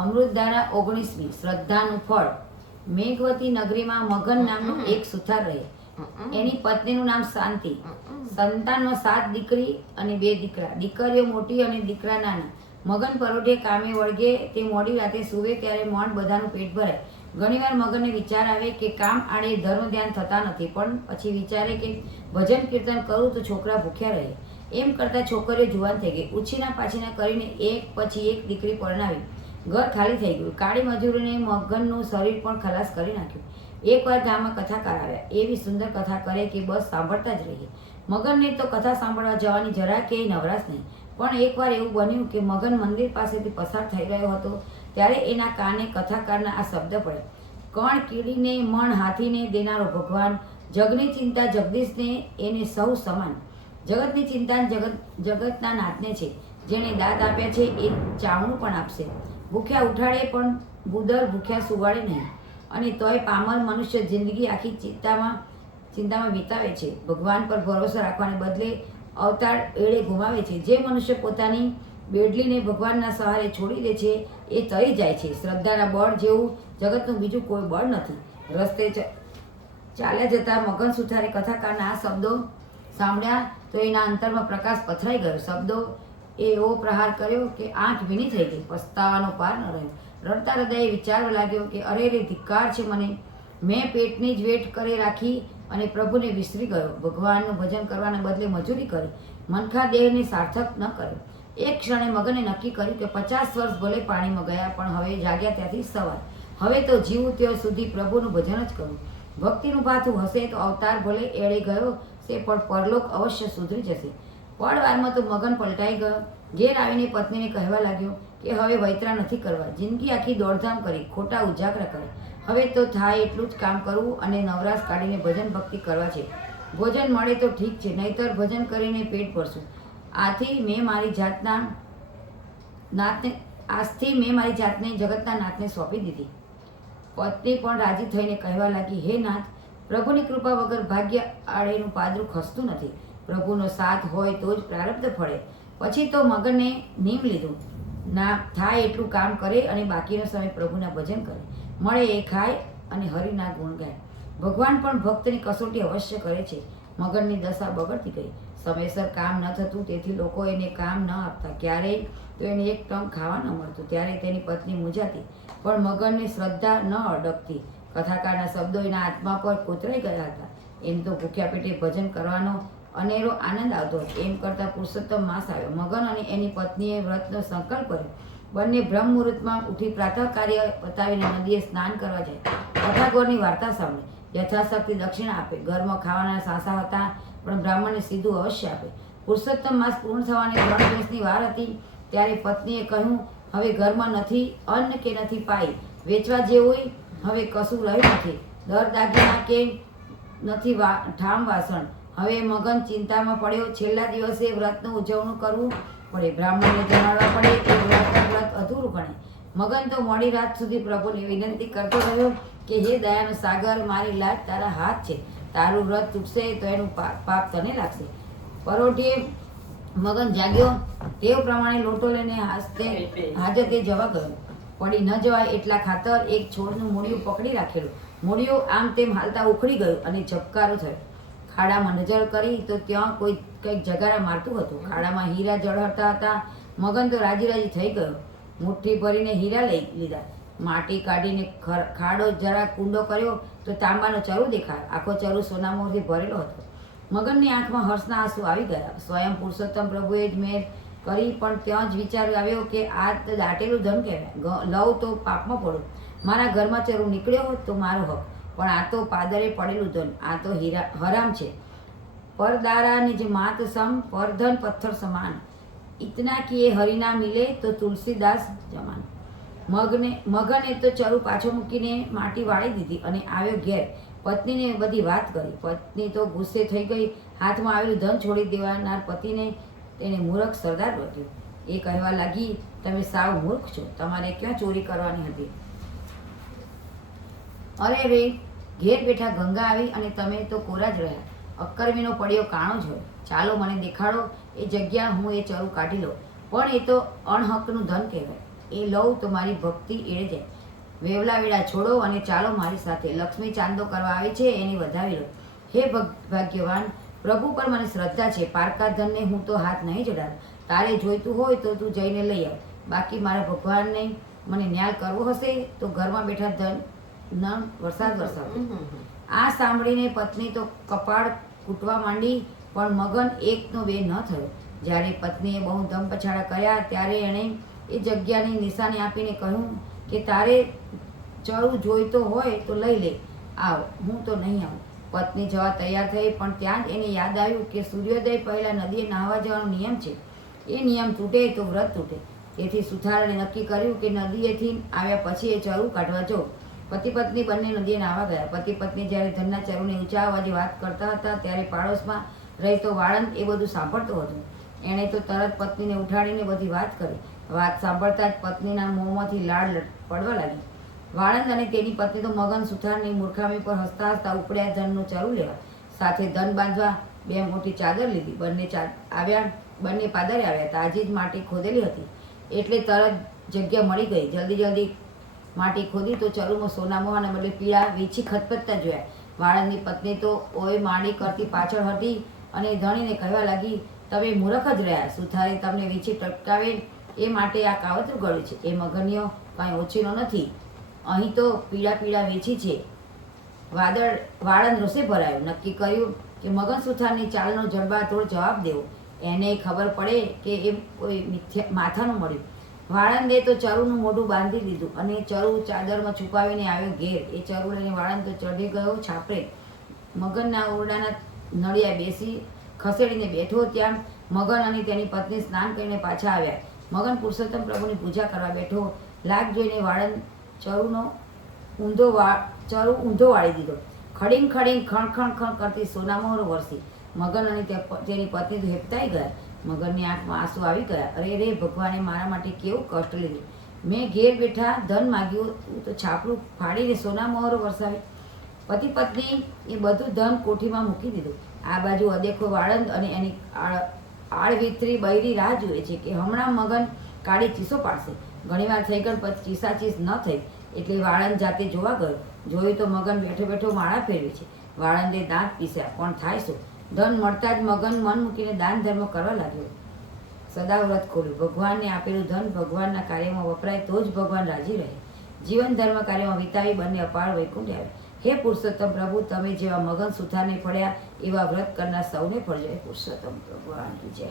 અમૃતધારા 19મી શ્રદ્ધાનું ફળ. મેઘવતી નગરીમાં મગન નામનો એક સુથાર રહે. એની પત્નીનું નામ શાંતિ. સંતાનમાં 7 દીકરી અને 2 દીકરા. દીકરીઓ મોટી અને દીકરા નાના. મગન પરોઢે કામે વળગે તે મોડી રાતે સૂવે ત્યારે મોણ બધાનું પેટ ભરાય. ઘણીવાર મગનને વિચાર આવે કે કામ આડે ધર્મ ધ્યાન થતા નથી, પણ પછી વિચારે કે ભજન કીર્તન કરું તો છોકરા ભૂખ્યા રહે. એમ કરતા છોકરીઓ જુવાન થઈ ગઈ. ઉછીના પાછીના કરીને એક પછી એક દીકરી પરણાવી. ઘર ખાલી થઈ ગયું. કાળી મજૂરીને મગનનું શરીર પણ ખલાસ કરી નાખ્યું. એકવાર ગામમાં કથાકાર આવ્યા. એવી સુંદર કથા કરે કે બસ સાંભળતા જ રહીએ. મગનને તો કથા સાંભળવા જવાની જરા કે નવરાશ નહીં. પણ એકવાર એવું બન્યું કે મગન મંદિર પાસેથી પસાર થઈ રહ્યો હતો ત્યારે એના કાને કથાકારના આ શબ્દ પડ્યા: કણ કીડીને મણ હાથીને દેનારો ભગવાન, જગની ચિંતા જગદીશને એને સૌ સમાન. જગતની ચિંતા જગતના નાથને છે, જેણે દાંત આપ્યા છે એ ચાવણું પણ આપશે. ભૂખ્યા ઉઠાડે પણ બુદર ભૂખ્યા સુવાડે નહીં. અને તોય પામર મનુષ્ય જિંદગી આખી ચિંતામાં વિતાવે છે. ભગવાન પર ભરોસો રાખવાને બદલે અવતાર એળે ગુમાવે છે. જે મનુષ્ય પોતાની બેડલીને ભગવાનના સહારે છોડી દે છે એ તરી જાય છે. શ્રદ્ધાના બળ જેવું જગતનું બીજું કોઈ બળ નથી. રસ્તે ચાલ્યા જતા મગન સુથારે કથાકારના આ શબ્દો સાંભળ્યા તો એના અંતરમાં પ્રકાશ પથરાઈ ગયો. શબ્દો એવો પ્રહાર કર્યો કે આંખ ભીની થઈ ગઈ. પસ્તાવાનો પાર ન રહ્યો. રડતા હૃદયે વિચારવા લાગ્યો કે અરે રે, ધિક્કાર છે મને. મેં પેટની જ વેઠ કરી રાખી અને પ્રભુને વિસરી ગયો. ભગવાનનું ભજન કરવાને બદલે મજૂરી કરી. મનખા દેહને સાર્થક ન કર્યો. એક ક્ષણે મગને નક્કી કર્યું કે 50 વર્ષ ભલે પાણીમાં ગયા, પણ હવે જાગ્યા ત્યાંથી સવાર. હવે તો જીવું ત્યાં સુધી પ્રભુનું ભજન જ કરું. ભક્તિનું ભાથું હશે તો અવતાર ભલે એળે ગયો છે, પણ પરલોક અવશ્ય સુધરી જશે. પળવારમાં તો મગન પલટાઈ ગયો. ઘેર આવીને પત્નીને કહેવા લાગ્યો કે હવે વૈતરા નથી કરવા. જિંદગી આખી દોડધામ કરી, ખોટા ઉજાગરા કરે. હવે તો થાય એટલું જ કામ કરવું અને નવરાશ કાઢીને ભજન ભક્તિ કરવા છે. ભોજન મળે તો ઠીક છે, નહીતર ભજન કરીને પેટ ભરશું. આજથી મેં મારી જાતને જગતના નાથને સોંપી દીધી. પત્ની પણ રાજી થઈને કહેવા લાગી, હે નાથ, પ્રભુની કૃપા વગર ભાગ્ય આડેનું પાદરું ખસતું નથી. પ્રભુનો સાથ હોય તો જ પ્રારબ્ધ ફળે. પછી તો મગનને નીમ લીધું. ના થાય એટલું કામ કરે અને બાકીનો સમય પ્રભુના ભજન કરે. મળે એ ખાય અને હરિના ગુણ ગાય. ભગવાન પણ ભક્તની કસોટી અવશ્ય કરે છે. મગનની દશા બગડતી ગઈ. સમયસર કામ ન થતું, તેથી લોકો એને કામ ન આપતા. ક્યારેય તો એને એક ટંક ખાવા ન મળતું. ત્યારે તેની પત્ની મૂંઝાતી, પણ મગનની શ્રદ્ધા ન અડકતી. કથાકારના શબ્દો એના આત્મા પર કોતરાઈ ગયા હતા. એમ તો ભૂખ્યા પેટે ભજન કરવાનો અનેરો આનંદ આવતો. એમ કરતાં પુરુષોત્તમ માસ આવ્યો. મગન અને એની પત્નીએ વ્રતનો સંકલ્પ કર્યો. બંને બ્રહ્મ મુહૂર્તમાં ઉઠી પ્રાતઃ કાર્ય પતાવીને નદીએ સ્નાન કરવા જાય. કથાગોરની વાર્તા સાંભળે. યથાશક્તિ દક્ષિણા આપે. ઘરમાં ખાવાના સાસા હતા, પણ બ્રાહ્મણને સીધું અવશ્ય આપે. પુરુષોત્તમ માસ પૂર્ણ થવાની 3 દિવસની વાર હતી ત્યારે પત્નીએ કહ્યું, હવે ઘરમાં નથી અન્ન કે નથી પાઈ. વેચવા જેવું હવે કશું રહ્યું નથી. દર દાગીના કે નથી ઠામ વાસણ. હવે મગન ચિંતામાં પડ્યો. છેલ્લા દિવસે વ્રતનું ઉજવણું કરવું પડે. બ્રાહ્મણને જણાવવા પડે કે વ્રત અધૂરું ગણે. મગન તો મોડી રાત સુધી પ્રભુને વિનંતી કરતો રહ્યો કે હે દયાનો સાગર, મારી લાજ તારા હાથ છે. તારું વ્રત તૂટશે તો એનું પાપ તને લાગશે. પરોઢે મગન જાગ્યો. તેવ પ્રમાણે લોટો લઈને હાજતે જવા ગયો. પડી ન જવાય એટલા ખાતર એક છોડનું મૂળિયું પકડી રાખેલું. મૂળિયું આમ તેમ હાલતા ઉખડી ગયું અને ઝબકારો થયો. ખાડામાં નજર કરી તો ત્યાં કંઈક જગારા મારતું હતું. ખાડામાં હીરા ઝળહળતા હતા. મગન તો રાજી થઈ ગયો. મુઠ્ઠી ભરીને હીરા લઈ લીધા. માટી કાઢીને ખાડો જરા કુંડો કર્યો તો તાંબાનો ચરુ દેખાયો. આખો ચરુ સોનામોરથી ભરેલો હતો. મગનની આંખમાં હર્ષના આંસુ આવી ગયા. સ્વયં પુરુષોત્તમ પ્રભુએ જ મેર કરી, પણ ત્યાં જ વિચાર આવ્યો કે આ તો દાટેલું ધન કહેવાય. લઉં તો પાપમાં પડું. મારા ઘરમાં ચરુ નીકળ્યો હોત તો મારો હક, પણ આ તો પાદરે પડેલું ધન. આ તો હરામ છે. પરદારા નિજ માત સમ, પરધન પથ્થર સમાન. ઇતના કિએ હરિના મિલે તો તુલસીદાસ જમાન. મગને તો ચરુ પાછો મૂકીને માટી વાળી દીધી અને આવ્યો ઘેર. પત્નીને બધી વાત કરી. પત્ની તો ગુસ્સે થઈ ગઈ. હાથમાં આવેલું ધન છોડી દેવાનાર પતિને તેને મૂર્ખ સરદાર બન્યો. એ કહેવા લાગી, તમે સાવ મૂર્ખ છો. તમારે ક્યાં ચોરી કરવાની હતી? અરે રે, ઘેર બેઠા ગંગા આવી અને તમે તો કોરા જ રહ્યા. અક્કર્મીનો પડ્યો કાણો જ હોય. ચાલો મને દેખાડો એ જગ્યા, હું એ ચરુ કાઢી લઉં. પણ એ તો અણહકનું ધન કહેવાય. એ લઉં તો મારી ભક્તિ એળે જાય. વેવલા વેળા છોડો અને ચાલો મારી સાથે. લક્ષ્મી ચાંદો કરવા આવી છે એની વધાવી લો. હે ભાગ્યવાન, પ્રભુ પર મને શ્રદ્ધા છે. પારકા ધનને હું તો હાથ નહીં ચડાવું. તારે જોઈતું હોય તો તું જઈને લઈ આવ. બાકી મારા ભગવાનને મને ન્યાય કરવો હશે તો ઘરમાં બેઠા ધન વરસાદ વરસાવ. આ સાંભળીને પત્ની તો કપાળ કૂટવા માંડી, પણ મગન એકનો બે ન થયો. જ્યારે પત્નીએ બહુ ધમ પછાડા કર્યા ત્યારે એણે એ જગ્યાની નિશાની આપીને કહ્યું કે તારે ચડવું જોઈતો હોય તો લઈ લે, આવ, હું તો નહીં આવું. પત્ની જવા તૈયાર થઈ, પણ ત્યાં જ એને યાદ આવ્યું કે સૂર્યોદય પહેલાં નદીએ નાહવા જવાનો નિયમ છે. એ નિયમ તૂટે તો વ્રત તૂટે. તેથી સુથારણે નક્કી કર્યું કે નદીએથી આવ્યા પછી એ ચરું કાઢવા જવું. પતિ પત્ની બંને નદીએ નાહવા ગયા. પતિ પત્ની જ્યારે ધનના ચરુને ઊંચા અવાજે વાત કરતા હતા ત્યારે પાડોશમાં રહેતો વાળંદ એ બધું સાંભળતો હતો. એણે તો તરત પત્નીને ઉઠાડીને બધી વાત કરી. વાત સાંભળતા જ પત્નીના મોંમાંથી લાળ પડવા લાગી. વાળંદ અને તેની પત્ની તો મગન સુથારની મૂર્ખામી પર હસતા હસતા ઉપડ્યા ધનનું ચરું લેવા. સાથે ધન બાંધવા બે મોટી ચાદર લીધી. બંને પાદરે આવ્યા. તાજી જ માટી ખોદેલી હતી એટલે તરત જગ્યા મળી ગઈ. જલ્દી માટી ખોદી તો ચરુમાં સોના મોહાના બદલે પીળા વીછી ખતપતતા જોયા. વાળંદની પત્ની તો ઓય માડી કરતી પાછળ હતી અને ધણીને કહેવા લાગી, તમે મૂર્ખ જ રહ્યા. સુથારે તમને વીછી ટપકાવે એ માટે આ કાવતરું ગળ્યું છે. એ મગનીઓ કાંઈ ઓછીનો નથી. અહીં તો પીળા વીછી છે. વાળંદ રોષે ભરાયો. નક્કી કર્યું કે મગન સુથારની ચાલનો જડબાતોડ જવાબ દેવો. એને ખબર પડે કે એમ કોઈ માથાનું મળ્યું. વાળંદે તો ચરુનું મોઢું બાંધી દીધું અને ચરુ ચાદરમાં છુપાવીને આવ્યો ઘેર. એ ચરુ લઈને વાળંદ તો ચઢી ગયો છાપરે. મગનના ઓરડાના નળિયા બેસી ખસેડીને બેઠો. ત્યાં મગન અને તેની પત્ની સ્નાન કરીને પાછા આવ્યા. મગન પુરુષોત્તમ પ્રભુની પૂજા કરવા બેઠો. લાગ જોઈને વાળંદ ચરુ ઊંધો વાળી દીધો. ખડીંગ ખણ ખણ કરતી સોનામહોરો વરસી. મગન અને તેની પત્ની તો હેપતાઈ ગયા. મગનની આંખમાં આંસુ આવી ગયા. અરે રે, ભગવાને મારા માટે કેવું કષ્ટ લીધું. મેં ઘેર બેઠા ધન માગ્યું તો છાપરું ફાડીને સોના મહોરો વરસાવી. પતિ પત્ની એ બધું ધન કોઠીમાં મૂકી દીધું. આ બાજુ અદેખો વાળંદ અને એની આળવિતરી બૈરી રાહ જુએ છે કે હમણાં મગન કાળી ચીસો પાડશે. ઘણીવાર થઈ ગઈ પછી ચીસાચીસ ન થઈ એટલે વાળંદ જાતે જોવા ગયો. જોયું તો મગન બેઠો બેઠો માળા ફેરવે છે. વાળંદે દાંત પીસ્યા, પણ થાય શું? ધન મળતા જ મગન મન મૂકીને દાન ધર્મ કરવા લાગ્યો. સદા વ્રત ખોલ્યું. ભગવાનને આપેલું ધન ભગવાનના કાર્યમાં વપરાય તો જ ભગવાન રાજી રહે. જીવન ધર્મ કાર્યમાં વિતાવી બંને અપાર વૈકુંઠ આવે. હે પુરુષોત્તમ પ્રભુ, તમે જેવા મગન સુથારને ફળ્યા એવા વ્રત કરનાર સૌને ફળજો. હે પુરુષોત્તમ ભગવાન જય.